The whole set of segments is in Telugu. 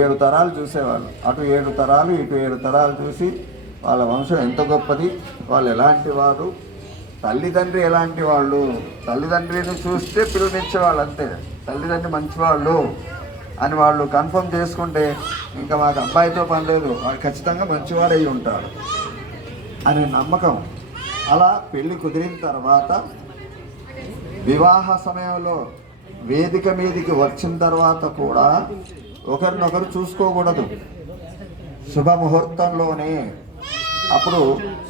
7 తరాలు చూసేవాళ్ళు. అటు 7 తరాలు ఇటు 7 తరాలు చూసి వాళ్ళ వంశం ఎంత గొప్పది, వాళ్ళు ఎలాంటి వారు, తల్లిదండ్రి ఎలాంటి వాళ్ళు, తల్లిదండ్రిని చూస్తే పిల్లనిచ్చేవాళ్ళు అంతే, తల్లిదండ్రి మంచివాళ్ళు అని వాళ్ళు కన్ఫర్మ్ చేసుకుంటే ఇంకా మాకు అబ్బాయితో పని లేదు, వాడు ఖచ్చితంగా మంచివాడై ఉంటాడు అనే నమ్మకం. అలా పెళ్ళి కుదిరిన తర్వాత వివాహ సమయంలో వేదిక మీదికి వచ్చిన తర్వాత కూడా ఒకరినొకరు చూసుకోకూడదు శుభముహూర్తంలోనే. అప్పుడు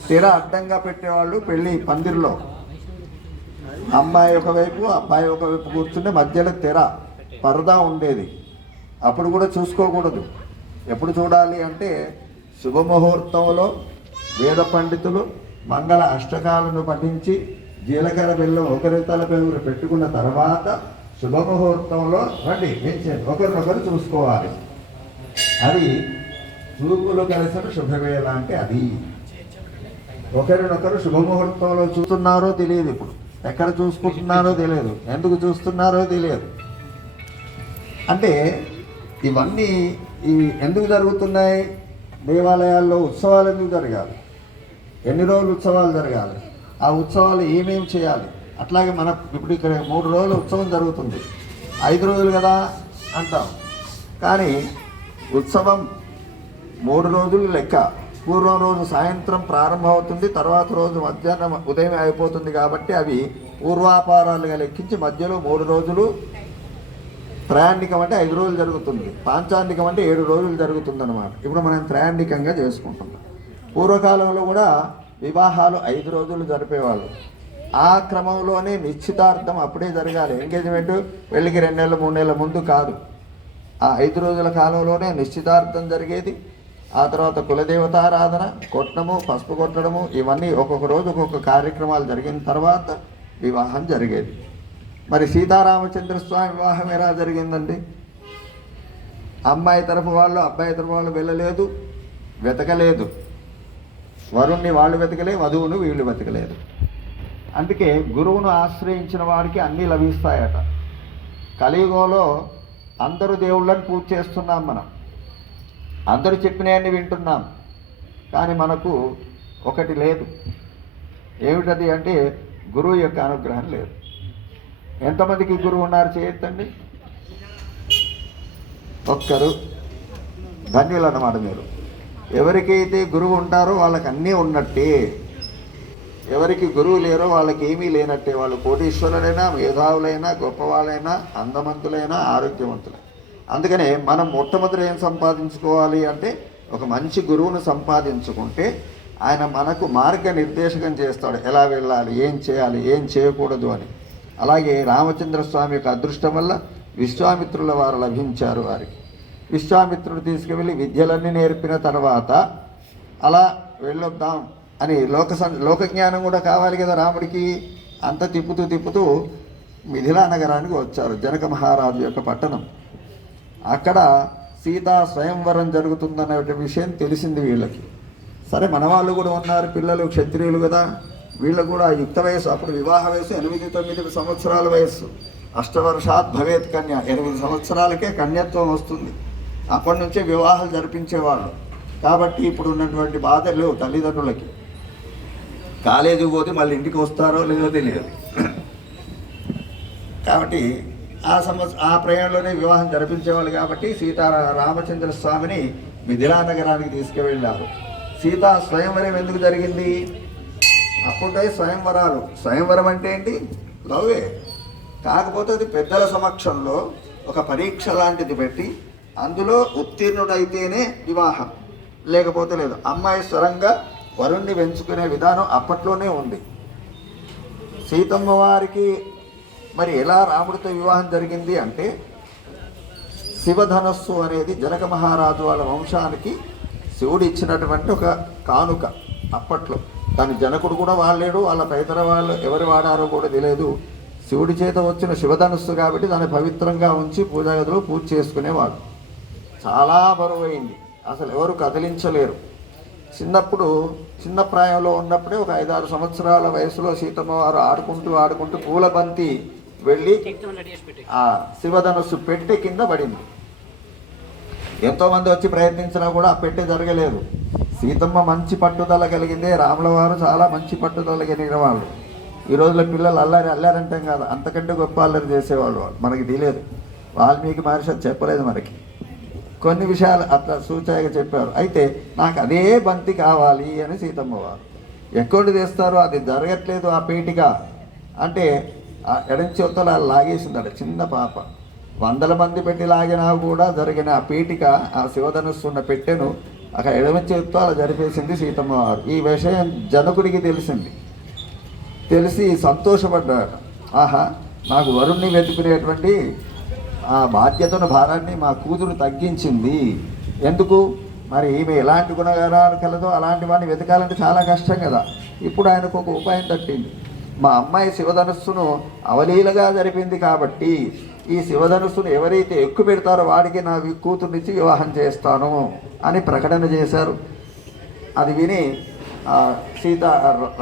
తెర అడ్డంగా పెట్టేవాళ్ళు పెళ్ళి పందిరిలో. అమ్మాయి ఒకవైపు అబ్బాయి ఒకవైపు కూర్చుంటే మధ్యలో తెర పరదా ఉండేది. అప్పుడు కూడా చూసుకోకూడదు. ఎప్పుడు చూడాలి అంటే శుభముహూర్తంలో వేద పండితులు మంగళ అష్టకాలను పఠించి జీలకర్ర బెల్లం ఒకరి తలపై పెట్టుకున్న తర్వాత శుభముహూర్తంలో రండి వేయించండి ఒకరినొకరు చూసుకోవాలి. అది చూపులు కలిసిన శుభవేళ అంటే అది. ఒకరినొకరు శుభముహూర్తంలో చూస్తున్నారో తెలియదు, ఇప్పుడు ఎక్కడ చూసుకుంటున్నారో తెలియదు, ఎందుకు చూస్తున్నారో తెలియదు. అంటే ఇవన్నీ ఎందుకు జరుగుతున్నాయి? దేవాలయాల్లో ఉత్సవాలు ఎందుకు జరగాలి? ఎన్ని రోజులు ఉత్సవాలు జరగాలి? ఆ ఉత్సవాలు ఏమేమి చేయాలి? అట్లాగే మన ఇప్పుడు ఇక్కడ 3 రోజులు ఉత్సవం జరుగుతుంది, 5 రోజులు కదా అంటాం. కానీ ఉత్సవం 3 రోజులు లెక్క. పూర్వం రోజు సాయంత్రం ప్రారంభమవుతుంది, తర్వాత రోజు మధ్యాహ్నం ఉదయం అయిపోతుంది. కాబట్టి అవి పూర్వాపారాలుగా లెక్కించి మధ్యలో 3 రోజులు, త్రయాణికం అంటే 5 రోజులు జరుగుతుంది, పాంచాన్నికం అంటే 7 రోజులు జరుగుతుంది అన్నమాట. ఇప్పుడు మనం త్రయాణికంగా చేసుకుంటున్నాం. పూర్వకాలంలో కూడా వివాహాలు 5 రోజులు జరిపేవాళ్ళు. ఆ క్రమంలోనే నిశ్చితార్థం అప్పుడే జరగాలి. ఎంగేజ్మెంట్ పెళ్ళికి 2 నెలలు 3 నెలల ముందు కాదు. ఆ 5 రోజుల కాలంలోనే నిశ్చితార్థం జరిగేది. ఆ తర్వాత కులదేవతారాధన, కొట్టడము, పసుపు కొట్టడము, ఇవన్నీ ఒక్కొక్క రోజు ఒక్కొక్క కార్యక్రమాలు జరిగిన తర్వాత వివాహం జరిగేది. మరి సీతారామచంద్ర స్వామి వివాహం ఎలా జరిగిందండి? అమ్మాయి తరఫు వాళ్ళు అబ్బాయి తరఫు వాళ్ళు వెళ్ళలేదు, వెతకలేదు. వరుణ్ణి వాళ్ళు వెతకలే, వధువును వీళ్ళు వెతకలేదు. అందుకే గురువును ఆశ్రయించిన వాడికి అన్నీ లభిస్తాయట. కలియుగంలో అందరూ దేవుళ్ళని పూజ చేస్తున్నాం, మనం అందరూ చెప్పినవన్నీ వింటున్నాం. కానీ మనకు ఒకటి లేదు. ఏమిటది అంటే గురువు యొక్క అనుగ్రహం లేదు. ఎంతమందికి గురువు ఉన్నారు చేయొద్దండి? ఒక్కరు. ధన్యులు అన్నమాట మీరు. ఎవరికైతే గురువు ఉంటారో వాళ్ళకి అన్నీ ఉన్నట్టే, ఎవరికి గురువు లేరో వాళ్ళకి ఏమీ లేనట్టే. వాళ్ళు కోటీశ్వరులైనా, మేధావులైనా, గొప్పవాళ్ళైనా, అందమంతులైనా, ఆరోగ్యవంతులైనా. అందుకనే మనం మొట్టమొదటి ఏం సంపాదించుకోవాలి అంటే ఒక మంచి గురువును సంపాదించుకుంటే ఆయన మనకు మార్గనిర్దేశకం చేస్తాడు, ఎలా వెళ్ళాలి, ఏం చేయాలి, ఏం చేయకూడదు అని. అలాగే రామచంద్రస్వామి యొక్క అదృష్టం వల్ల విశ్వామిత్రుల వారు లభించారు. వారికి విశ్వామిత్రుడు తీసుకువెళ్ళి విద్యలన్నీ నేర్పిన తర్వాత అలా వెళ్ళొద్దాం అని లోకజ్ఞానం కూడా కావాలి కదా రాముడికి. అంత తిప్పుతూ మిథిలా నగరానికి వచ్చారు, జనక మహారాజు యొక్క పట్టణం. అక్కడ సీతా స్వయంవరం జరుగుతుందనే విషయం తెలిసింది వీళ్ళకి. సరే, మన వాళ్ళు కూడా ఉన్నారు, పిల్లలు క్షత్రియులు కదా, వీళ్ళకు కూడా యుక్త వయసు, అప్పుడు వివాహ వయసు 8-9 సంవత్సరాల వయస్సు. 8 వర్షాత్ భవేత్ కన్య, 8 సంవత్సరాలకే కన్యత్వం వస్తుంది. అప్పటి నుంచే వివాహాలు జరిపించేవాళ్ళు. కాబట్టి ఇప్పుడు ఉన్నటువంటి బాధలు తల్లిదండ్రులకి. కాలేజీకి పోతే మళ్ళీ ఇంటికి వస్తారో లేదో తెలియదు. కాబట్టి ఆ ప్రయాణంలోనే వివాహం జరిపించేవాళ్ళు. కాబట్టి రామచంద్ర స్వామిని మిథిలా నగరానికి తీసుకువెళ్ళారు. సీతా స్వయంవరం ఎందుకు జరిగింది? అప్పుడే స్వయంవరాలు. స్వయంవరం అంటే ఏంటి? లవ్వే. కాకపోతే అది పెద్దల సమక్షంలో ఒక పరీక్ష లాంటిది పెట్టి అందులో ఉత్తీర్ణుడైతేనే వివాహం, లేకపోతే లేదు. అమ్మాయి స్వరంగా వరుణ్ణి పెంచుకునే విధానం అప్పట్లోనే ఉంది. సీతమ్మ వారికి మరి ఎలా రాముడితో వివాహం జరిగింది అంటే శివధనస్సు అనేది జనక మహారాజు వాళ్ళ వంశానికి శివుడు ఇచ్చినటువంటి ఒక కానుక అప్పట్లో. దాని జనకుడు కూడా వాడలేడు, వాళ్ళ పైతర వాళ్ళు ఎవరు వాడారో కూడా తెలియదు. శివుడి చేత వచ్చిన శివధనస్సు కాబట్టి దాన్ని పవిత్రంగా ఉంచి పూజా గదిలో పూజ చేసుకునేవాడు. చాలా బరువైంది, అసలు ఎవరు కదిలించలేరు. చిన్న ప్రాయంలో ఉన్నప్పుడే ఒక 5-6 సంవత్సరాల వయసులో సీతమ్మ వారు ఆడుకుంటూ పూల బంతి వెళ్ళి ఆ శివధనస్సు పెట్టె కింద పడింది. ఎంతోమంది వచ్చి ప్రయత్నించినా కూడా ఆ పెట్టె జరగలేదు. సీతమ్మ మంచి పట్టుదల కలిగిందే, రాముల వారు చాలా మంచి పట్టుదల కలిగిన వాళ్ళు. ఈ రోజుల్లో పిల్లలు అల్లారంటాం కాదు, అంతకంటే గొప్ప అల్లరి చేసేవాళ్ళు. మనకి తెలియదు, వాల్మీకి మహర్షి చెప్పలేదు మనకి. కొన్ని విషయాలు అట్లా సూచాయిగా చెప్పారు. అయితే నాకు అదే బంతి కావాలి అని సీతమ్మ వారు ఎక్కడ తెస్తారు, అది జరగట్లేదు ఆ పీఠిక అంటే ఆ ఎడం చేతుల లాగేసిందట చిన్న పాప. 100 మంది పెట్టి లాగినా కూడా జరిగిన ఆ పీఠిక, ఆ శివధనుస్సున్న పెట్టెను అక్కడ ఎడమ చేతితో అలా జరిపేసింది సీతమ్మ వారు. ఈ విషయం జనకుడికి తెలిసి సంతోషపడ్డాడు. ఆహా, నాకు వరుణ్ణి వెతుకునేటువంటి ఆ బాధ్యతను, భారాన్ని మా కూతురు తగ్గించింది. ఎందుకు మరి ఈమె ఎలాంటి గుణగారాలు కలదో అలాంటి వాడిని వెతకాలంటే చాలా కష్టం కదా. ఇప్పుడు ఆయనకు ఒక ఉపాయం తట్టింది. మా అమ్మాయి శివధనుస్సును అవలీలగా జరిపింది కాబట్టి ఈ శివధనుస్సును ఎవరైతే ఎక్కువ పెడతారో వాడికి నా కూతురునిచ్చి వివాహం చేస్తాను అని ప్రకటన చేశారు. అది విని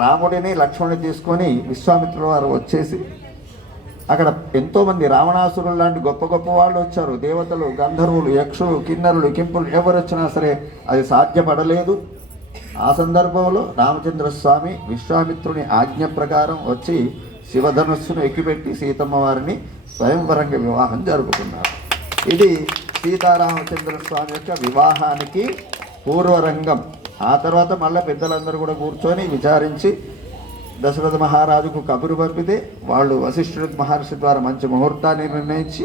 రాముడిని లక్ష్మణుని తీసుకొని విశ్వామిత్రుల వారు వచ్చేసి అక్కడ ఎంతోమంది రావణాసురులు లాంటి గొప్ప గొప్ప వాళ్ళు వచ్చారు. దేవతలు, గంధర్వులు, యక్షులు, కిన్నరులు, కింపులు ఎవరు వచ్చినా సరే అది సాధ్యపడలేదు. ఆ సందర్భంలో రామచంద్రస్వామి విశ్వామిత్రుని ఆజ్ఞ ప్రకారం వచ్చి శివధనుస్సును ఎక్కిపెట్టి సీతమ్మ వారిని స్వయంవరంగా వివాహం జరుపుకున్నారు. ఇది సీతారామచంద్రస్వామి యొక్క వివాహానికి పూర్వరంగం. ఆ తర్వాత మళ్ళీ పెద్దలందరూ కూడా కూర్చొని విచారించి దశరథ మహారాజుకు కబురు పంపితే వాళ్ళు వశిష్ఠుడి మహర్షి ద్వారా మంచి ముహూర్తాన్ని నిర్ణయించి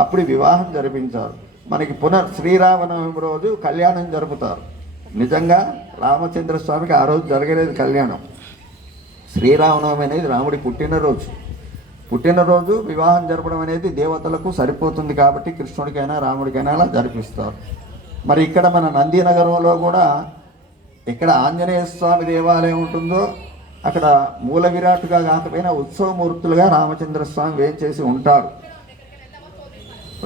అప్పుడు వివాహం జరిపించారు. మనకి శ్రీరామనవమి రోజు కళ్యాణం జరుపుతారు. నిజంగా రామచంద్రస్వామికి ఆ రోజు జరగలేదు కళ్యాణం. శ్రీరామనవమి అనేది రాముడి పుట్టినరోజు వివాహం జరపడం అనేది దేవతలకు సరిపోతుంది కాబట్టి కృష్ణుడికైనా రాముడికైనా అలా జరిపిస్తారు. మరి ఇక్కడ మన నందినగరంలో కూడా ఇక్కడ ఆంజనేయ స్వామి దేవాలయం ఉంటుందో అక్కడ మూల విరాట్టుగా కాకపోయినా ఉత్సవమూర్తులుగా రామచంద్రస్వామి వేంచేసి ఉంటాడు.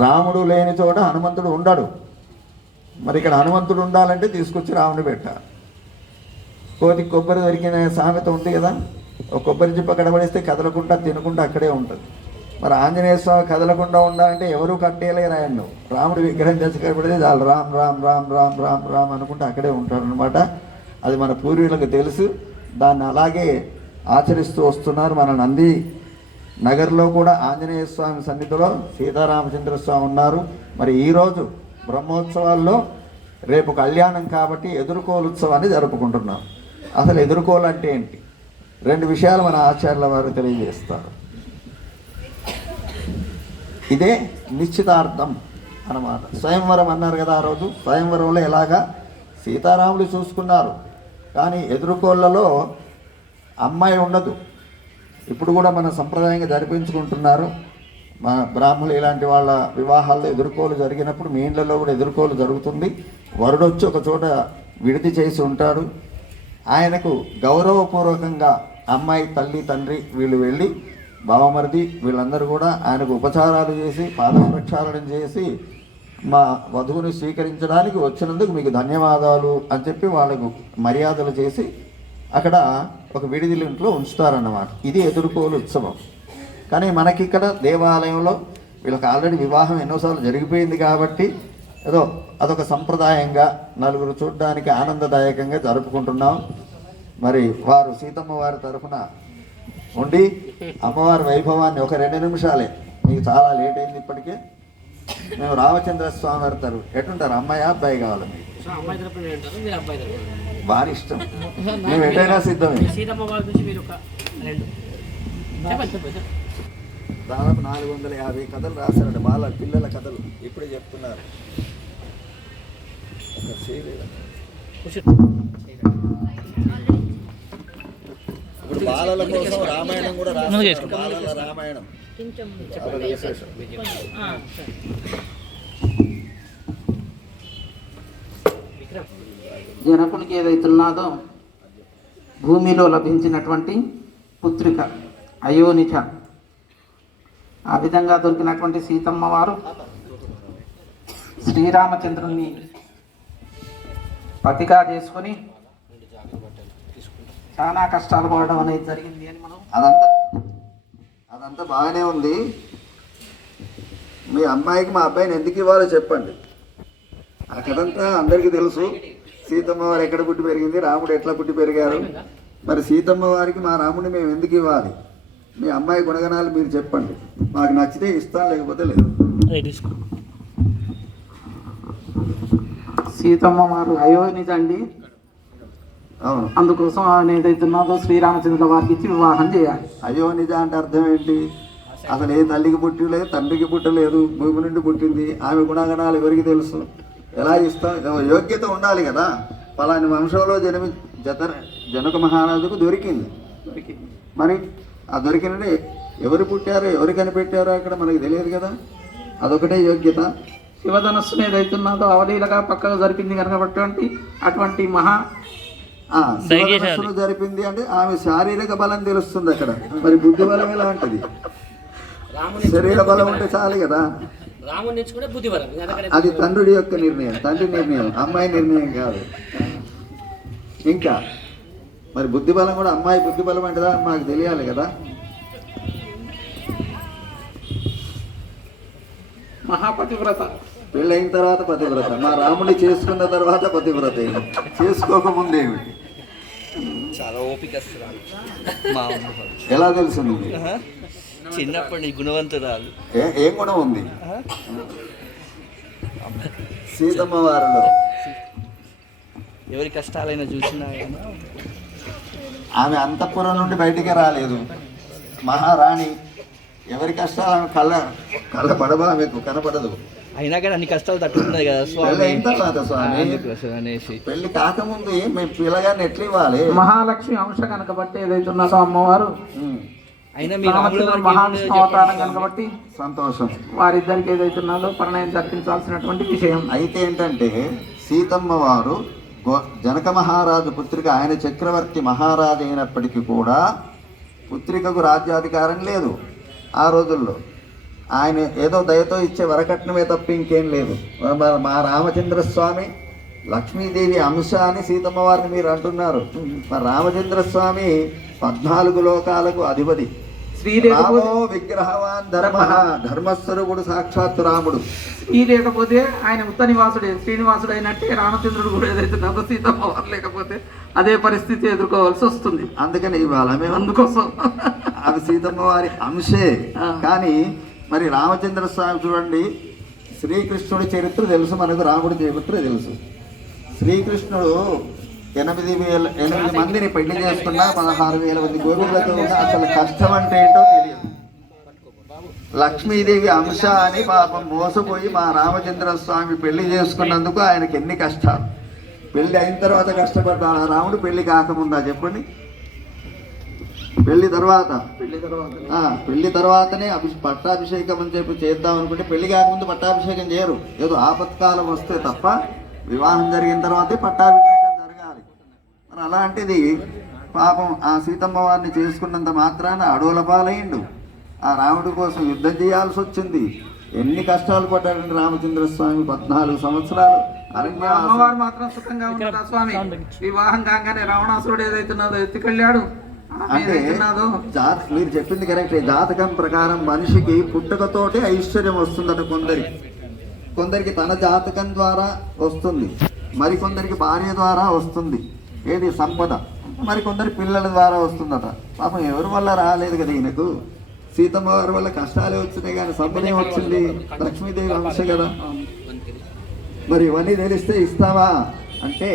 రాముడు లేని చోట హనుమంతుడు ఉండడు. మరి ఇక్కడ హనుమంతుడు ఉండాలంటే తీసుకొచ్చి రాముని పెట్టారు. కోతికి కొబ్బరి దొరికిన సామెత ఉంది కదా, ఒక కొబ్బరి చిప్ప కడబడిస్తే కదలకుండా తినకుండా అక్కడే ఉంటుంది. మరి ఆంజనేయ స్వామి కదలకుండా ఉండాలంటే ఎవరూ కట్టేయలేరు ఆయన్ను. రాముడి విగ్రహం తెచ్చి కనబడితే చాలు రామ్ రామ్ రామ్ రామ్ రామ్ రామ్ అనుకుంటే అక్కడే ఉంటాడు అనమాట. అది మన పూర్వీకులకు తెలుసు, దాన్ని అలాగే ఆచరిస్తూ వస్తున్నారు. మన నంది నగర్లో కూడా ఆంజనేయ స్వామి సన్నిధిలో సీతారామచంద్ర స్వామి ఉన్నారు. మరి ఈరోజు బ్రహ్మోత్సవాల్లో రేపు కళ్యాణం కాబట్టి ఎదుర్కోలు ఉత్సవాన్ని జరుపుకుంటున్నాం. అసలు ఎదుర్కోలు అంటే ఏంటి? 2 విషయాలు మన ఆచార్యుల వారు తెలియజేస్తారు. ఇదే నిశ్చితార్థం అన్నమాట. స్వయంవరం అన్నారు కదా ఆ రోజు. స్వయంవరంలో ఎలాగా సీతారాములు చూసుకున్నారు, కానీ ఎదుర్కోళ్లలో అమ్మాయి ఉండదు. ఇప్పుడు కూడా మన సంప్రదాయంగా జరిపించుకుంటున్నారు. మా బ్రాహ్మణులు ఇలాంటి వాళ్ళ వివాహాల్లో ఎదుర్కోలు జరిగినప్పుడు మీ ఇండ్లలో కూడా ఎదుర్కోలు జరుగుతుంది. వరుడు వచ్చి ఒక చోట విడిది చేసి ఉంటాడు. ఆయనకు గౌరవపూర్వకంగా అమ్మాయి తల్లి తండ్రి వీళ్ళు వెళ్ళి బావమరిది వీళ్ళందరూ కూడా ఆయనకు ఉపచారాలు చేసి పాదప్రక్షాళన చేసి మా వధువుని స్వీకరించడానికి వచ్చినందుకు మీకు ధన్యవాదాలు అని చెప్పి వాళ్ళకు మర్యాదలు చేసి అక్కడ ఒక విడిదిల ఇంట్లో ఉంచుతారన్నమాట. ఇది ఎదుర్కోలు ఉత్సవం. కానీ మనకిక్కడ దేవాలయంలో వీళ్ళకి ఆల్రెడీ వివాహం ఎన్నోసార్లు జరిగిపోయింది కాబట్టి ఏదో అదొక సంప్రదాయంగా నలుగురు చూడడానికి ఆనందదాయకంగా జరుపుకుంటున్నాం. మరి వారు సీతమ్మ వారి తరఫున ఉండి అమ్మవారి వైభవాన్ని ఒక 2 నిమిషాలే, మీకు చాలా లేట్ అయింది ఇప్పటికే. మేము రామచంద్ర స్వామి వారి తరఫు ఎటుంటారు, అమ్మాయి అబ్బాయి కావాలి మీకు? వారి ఇష్టం, మేము ఎటైనా సిద్ధమే. దాదాపు 450 కథలు రాశారట, పిల్లల కథలు. ఇప్పుడే చెప్తున్నారు. ఇప్పుడు బాలల కోసం రామాయణం కూడా రాశారు. బాలల రామాయణం జనకునికి ఏదైతున్నాదో భూమిలో లభించినటువంటి పుత్రిక అయోనిచ, ఆ విధంగా దొరికినటువంటి సీతమ్మ వారు శ్రీరామచంద్రుని పతిగా చేసుకొని చాలా కష్టాలు పడడం అనేది జరిగింది అని మనం అదంతా బాగానే ఉంది. మీ అమ్మాయికి మా అబ్బాయిని ఎందుకు ఇవ్వాలో చెప్పండి. ఆ కథంతా అందరికీ తెలుసు. సీతమ్మ వారు ఎక్కడ పుట్టి పెరిగింది, రాముడు ఎట్లా పుట్టి పెరిగారు. మరి సీతమ్మ వారికి మా రాముడిని మేము ఎందుకు ఇవ్వాలి? మీ అమ్మాయి గుణగణాలు మీరు చెప్పండి, మాకు నచ్చితే ఇస్తాం, లేకపోతే లేదు. సీతమ్మ వారు అయోనిజ అండి. అవును. అందుకోసం ఆయన ఏదైతే ఉన్నదో శ్రీరామచంద్రుల వారికి ఇచ్చి వివాహం చేయాలి. అయోనిజ అంటే అర్థం ఏంటి? అసలు ఏ తల్లికి పుట్టలేదు, తండ్రికి పుట్టలేదు, భూమి నుండి పుట్టింది. ఆమె గుణగణాలు ఎవరికి తెలుసు? ఎలా ఇస్తాం? యోగ్యత ఉండాలి కదా. పలాని వంశంలో జనక మహారాజుకు దొరికింది. మరి ఆ దొరికినది ఎవరు పుట్టారో, ఎవరు కనిపెట్టారో అక్కడ మనకి తెలియదు కదా. అదొకటే యోగ్యత. శివధనస్సును ఏదైతే ఉన్నదో అవలీలగా పక్కకు జరిపింది కనుక అటువంటి శివధనస్సును జరిపింది అంటే ఆమె శారీరక బలం తెలుస్తుంది అక్కడ. మరి బుద్ధి బలం ఎలాంటిది? శరీర బలం ఉంటే చాలు కదా. అది తండ్రి యొక్క నిర్ణయం, తండ్రి నిర్ణయం, అమ్మాయి నిర్ణయం కాదు. ఇంకా మరి బుద్ధి బలం కూడా అమ్మాయి బుద్ధి బలం అంటదా మాకు తెలియాలి కదా. మహాపతివ్రత. పెళ్ళైన తర్వాత పతివ్రత. మా రాముని చేసుకున్న తర్వాత పతివ్రత అయింది, చేసుకోకముందేమిటి? చాలా ఓపిక. ఎలా తెలుసు? చిన్నప్పటి గుణవంతురాలు. ఏం గుణం ఉంది సీతమ్మ వారిలో? ఎవరి కష్టాలైనా చూసినా ఆమె అంతఃపురం నుండి బయటికే రాలేదు. మహారాణి. ఎవరి కష్టాలు కళ్ళ పడబా, ఆమెకు కనపడదు. అయినా కానీ అన్ని కష్టాలు తట్టుకున్నది కదా స్వామి. అనేసి పెళ్లి కాకముందు మేము పిల్లగాన్ని ఎట్లా ఇవ్వాలి? మహాలక్ష్మి అంశ కనుక బట్టి ఏదైతే ఉన్నదో అమ్మవారు అయినా మహావిష్ణు అవతారం కనుక బట్టి సంతోషం. వారిద్దరికి ఏదైతే ఉన్నదో పరిణయం జరిపించాల్సినటువంటి విషయం. అయితే ఏంటంటే సీతమ్మ వారు జనక మహారాజు పుత్రిక. ఆయన చక్రవర్తి మహారాజు అయినప్పటికీ కూడా పుత్రికకు రాజ్యాధికారం లేదు ఆ రోజుల్లో. ఆయన ఏదో దయతో ఇచ్చే వరకట్నమే తప్ప ఇంకేం లేదు. మా రామచంద్ర స్వామి లక్ష్మీదేవి అంశ అని సీతమ్మ వారిని మీరు అంటున్నారు. మరి రామచంద్ర స్వామి 14 లోకాలకు అధిపతి. రామో విగ్రహవాన్ ధర్మ, ధర్మస్వరూపుడు సాక్షాత్తు రాముడు. ఈ లేకపోతే ఆయన ఉత్త నివాసుడే, శ్రీనివాసుడు అయినట్టే రామచంద్రుడు కూడా ఏదైతే నవ్వు సీతమ్మ వారు లేకపోతే అదే పరిస్థితి ఎదుర్కోవాల్సి వస్తుంది. అందుకని ఇవాళ మేము అందుకోసం అవి సీతమ్మ వారి అంశే. కానీ మరి రామచంద్ర స్వామి చూడండి, శ్రీకృష్ణుడి చరిత్ర తెలుసు మనకు, రాముడి చరిత్ర తెలుసు. శ్రీకృష్ణుడు 8 మందిని పెళ్లి చేసుకున్నా 16,000 మంది గోపికలతో ఉన్న అసలు కష్టం అంటే ఏంటో తెలియదు. లక్ష్మీదేవి అంశ అని పాపం మోసపోయి మా రామచంద్ర స్వామి పెళ్లి చేసుకున్నందుకు ఆయనకి ఎన్ని కష్టాలు. పెళ్లి అయిన తర్వాత కష్టపడ్డా రాముడు, పెళ్లి కాకముందా చెప్పండి? పెళ్లి తర్వాతనే పట్టాభిషేకం అని చెప్పి చేద్దాం అనుకుంటే పెళ్లి కాకముందు పట్టాభిషేకం చేయరు. ఏదో ఆపత్కాలం వస్తే తప్ప వివాహం జరిగిన తర్వాతే పట్టాభిషేకం జరగాలి. మరి అలాంటిది పాపం ఆ సీతమ్మ వారిని చేసుకున్నంత మాత్రాన అడవుల పాలయ్యిండు. ఆ రాముడి కోసం యుద్ధం చేయాల్సి వచ్చింది. ఎన్ని కష్టాలు పడ్డాడండి రామచంద్ర స్వామి. 14 సంవత్సరాలు అమ్మవారు మాత్రం సుఖంగా ఉంటారు స్వామి. వివాహం కాగానే రావణాసురుడు ఏదైతున్నదో ఎత్తుకెళ్ళాడు. అంటే మీరు చెప్పింది కరెక్టే. జాతకం ప్రకారం మనిషికి పుట్టుకతోటి ఐశ్వర్యం వస్తుందట. కొందరికి తన జాతకం ద్వారా వస్తుంది, మరికొందరికి భార్య ద్వారా వస్తుంది ఏది సంపద, మరికొందరి పిల్లల ద్వారా వస్తుందట. పాపం ఎవరి వల్ల రాలేదు కదా ఈయనకు. సీతమ్మ వారి వల్ల కష్టాలే వచ్చినాయి కానీ సంపద వచ్చింది. లక్ష్మీదేవి అంశ కదా. మరి ఇవన్నీ తెలిస్తే ఇస్తావా అంటే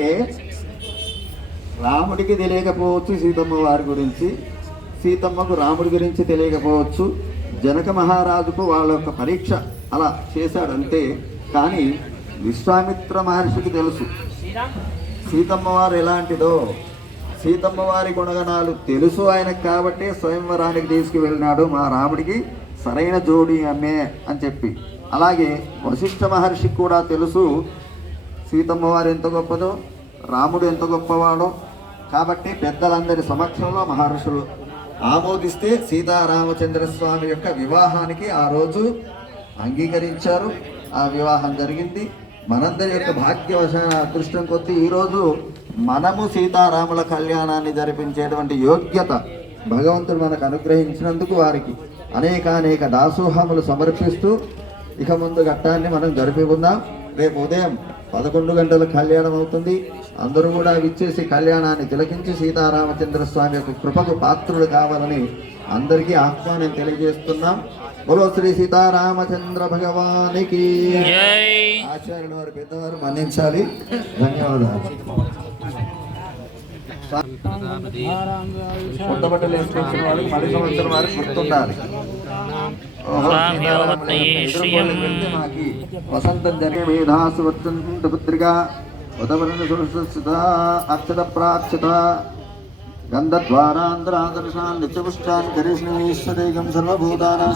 రాముడికి తెలియకపోవచ్చు సీతమ్మ వారి గురించి, సీతమ్మకు రాముడి గురించి తెలియకపోవచ్చు. జనక మహారాజుకు వాళ్ళ యొక్క పరీక్ష అలా చేశాడంతే. కానీ విశ్వామిత్ర మహర్షికి తెలుసు సీతమ్మ వారు ఎలాంటిదో, సీతమ్మ వారి గుణగణాలు తెలుసు ఆయనకు. కాబట్టి స్వయంవరానికి తీసుకువెళ్ళినాడు మా రాముడికి సరైన జోడి అమ్మే అని చెప్పి. అలాగే వశిష్ఠ మహర్షికి కూడా తెలుసు సీతమ్మ వారు ఎంత గొప్పదో, రాముడు ఎంత గొప్పవాడో. కాబట్టి పెద్దలందరి సమక్షంలో మహర్షులు ఆమోదిస్తే సీతారామచంద్ర స్వామి యొక్క వివాహానికి ఆ రోజు అంగీకరించారు. ఆ వివాహం జరిగింది. మనందరి యొక్క భాగ్యవశాన అదృష్టం కొద్దీ ఈరోజు మనము సీతారాముల కళ్యాణాన్ని జరిపించేటువంటి యోగ్యత భగవంతుడు మనకు అనుగ్రహించినందుకు వారికి అనేక దాసోహములు సమర్పిస్తూ ఇక ముందు ఘట్టాన్ని మనం జరిపికుందాం. రేపు ఉదయం 11 గంటల కళ్యాణం అవుతుంది. అందరూ కూడా విచ్చేసి కళ్యాణాన్ని తిలకించి సీతారామచంద్ర స్వామి యొక్క కృపకు పాత్రులు కావాలని అందరికీ ఆహ్వానం తెలియజేస్తున్నాం. బోలో శ్రీ సీతారామచంద్ర భగవానికి ఆచార్యుల వారు పెద్దవారు మన్నించాలి. ధన్యవాదాలు. కొత్త బట్టలు వేసుకొచ్చిన వాళ్ళకి మళ్ళీ సంవత్సరం వారికి గుర్తుండాలి. మాకి వసంతం జరిగే మేధాసు వర్తంత పుత్రిక ఉదవరణ అక్షత ప్రాక్షత గంధద్వారాంధ్రాదర్శాన్ నిత్యపుష్టాన్ కరిష్ణీశ్వరేగం సర్వభూతానాం